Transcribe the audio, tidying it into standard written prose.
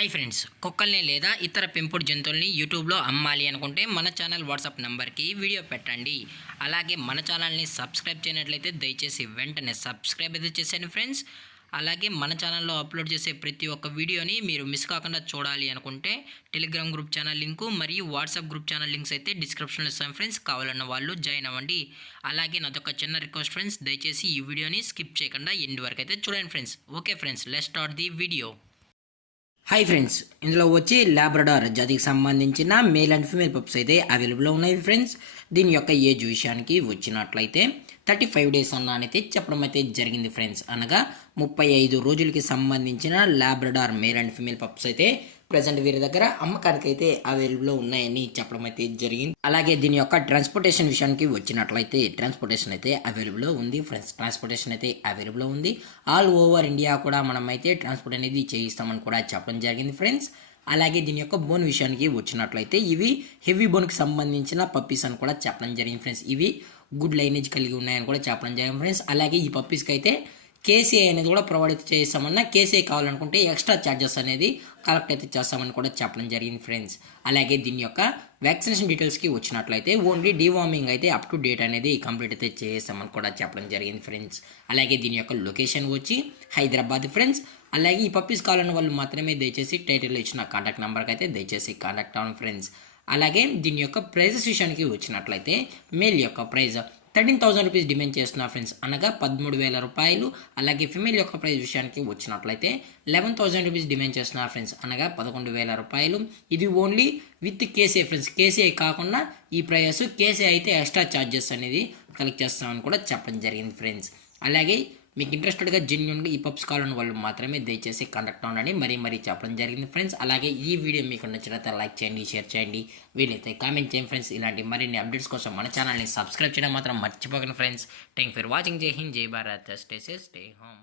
Hi friends, కుక్కల్ని లేదా ఇతర పెంపుడు జంతువుల్ని యూట్యూబ్లో అమ్మాలి అనుకుంటే మన ఛానల్ వాట్సాప్ నెంబర్కి వీడియో పెట్టండి. అలాగే మన ఛానల్ని సబ్స్క్రైబ్ చేయనట్లయితే దయచేసి వెంటనే సబ్స్క్రైబ్ అయితే చేసేయండి ఫ్రెండ్స్. అలాగే మన ఛానల్లో అప్లోడ్ చేసే ప్రతి ఒక్క వీడియోని మీరు మిస్ కాకుండా చూడాలి అనుకుంటే టెలిగ్రామ్ గ్రూప్ ఛానల్ లింకు మరియు వాట్సాప్ గ్రూప్ ఛానల్ లింక్స్ అయితే డిస్క్రిప్షన్లో ఇస్తాను ఫ్రెండ్స్. కావాలన్న వాళ్ళు జాయిన్ అవ్వండి. అలాగే నాదొక చిన్న రిక్వెస్ట్ ఫ్రెండ్స్, దయచేసి ఈ వీడియోని స్కిప్ చేయకుండా ఎండ్ వరకు అయితే చూడండి friends. Okay friends, let's start the video. Hi friends, ఇందులో వచ్చి లాబ్రడార్ జాతికి సంబంధించిన మేల్ అండ్ ఫీమేల్ పప్స్ అయితే అవైలబుల్లో ఉన్నాయి ఫ్రెండ్స్. దీని యొక్క ఏజ్ విషయానికి వచ్చినట్లయితే 35 డేస్ అన్నైతే చెప్పడం అయితే జరిగింది ఫ్రెండ్స్. అనగా 35 రోజులకి సంబంధించిన Labrador male and female pups అయితే ప్రజెంట్ వీరి దగ్గర అమ్మకానికి అయితే అవైలబుల్లో ఉన్నాయని చెప్పడం అయితే జరిగింది. అలాగే దీని యొక్క ట్రాన్స్పోర్టేషన్ విషయానికి వచ్చినట్లయితే ట్రాన్స్పోర్టేషన్ అయితే అవైలబుల్లో ఉంది ఫ్రెండ్స్. ట్రాన్స్పోర్టేషన్ అయితే అవైలబుల్లో ఉంది. ఆల్ ఓవర్ ఇండియా కూడా మనం అయితే ట్రాన్స్పోర్ట్ అనేది చేయిస్తామని కూడా చెప్పడం జరిగింది ఫ్రెండ్స్. అలాగే దీని యొక్క బోన్ విషయానికి వచ్చినట్లయితే ఇవి హెవీ బోన్కి సంబంధించిన పప్పీస్ అని కూడా చెప్పడం జరిగింది ఫ్రెండ్స్. ఇవి గుడ్ లైనేజ్ కలిగి ఉన్నాయని కూడా చెప్పడం జరిగింది ఫ్రెండ్స్. అలాగే ఈ పప్పీస్కి అయితే కేసీఐ అనేది కూడా ప్రొవైడ్ చేస్తామన్నా కేసీఐ కావాలనుకుంటే ఎక్స్ట్రా ఛార్జెస్ అనేది కలెక్ట్ అయితే చేస్తామని కూడా చెప్పడం జరిగింది ఫ్రెండ్స్. అలాగే దీని యొక్క వ్యాక్సినేషన్ డీటెయిల్స్కి వచ్చినట్లయితే ఓన్లీ డీవార్మింగ్ అయితే అప్ టు డేట్ అనేది కంప్లీట్ అయితే చేస్తామని కూడా చెప్పడం జరిగింది ఫ్రెండ్స్. అలాగే దీని యొక్క లొకేషన్ వచ్చి హైదరాబాద్ ఫ్రెండ్స్. అలాగే ఈ పప్పీస్ కావాలన్న వాళ్ళు మాత్రమే దయచేసి టైటిల్లో ఇచ్చిన కాంటాక్ట్ నెంబర్కి అయితే దయచేసి కాంటాక్ట్ అవ్వండి ఫ్రెండ్స్. అలాగే దీని యొక్క ప్రైజెస్ విషయానికి వచ్చినట్లయితే మేల్ యొక్క ప్రైజ్ 13,000 రూపీస్ డిమాండ్ చేస్తున్నారు ఫ్రెండ్స్, అనగా 13,000 రూపాయలు. అలాగే ఫిమేల్ యొక్క ప్రైస్ విషయానికి వచ్చినట్లయితే 11,000 రూపీస్ డిమాండ్ చేస్తున్నారు ఫ్రెండ్స్, అనగా 11,000 రూపాయలు. ఇది only with KCI friends. KCI కాకుండా ఈ ప్రైస్, కేసీఐ అయితే ఎక్స్ట్రా ఛార్జెస్ అనేది కలెక్ట్ చేస్తామని కూడా చెప్పడం జరిగింది ఫ్రెండ్స్. అలాగే మీకు ఇంట్రెస్టెడ్గా జెన్యున్గా ఈ పప్స్ కావాలని వాళ్ళు మాత్రమే దయచేసి కాంటాక్ట్ అవ్వండి మరీ చెప్పడం జరిగింది ఫ్రెండ్స్. అలాగే ఈ వీడియో మీకు నచ్చినట్లయితే లైక్ చేయండి, షేర్ చేయండి, వీలైతే కామెంట్ చేయండి ఫ్రెండ్స్. ఇలాంటి మరిన్ని అప్డేట్స్ కోసం మన ఛానల్ని సబ్స్క్రైబ్ చేయడం మాత్రం మర్చిపోకండి ఫ్రెండ్స్. Thank for watching. జై హింద్, జై Bharat, stay safe, stay home.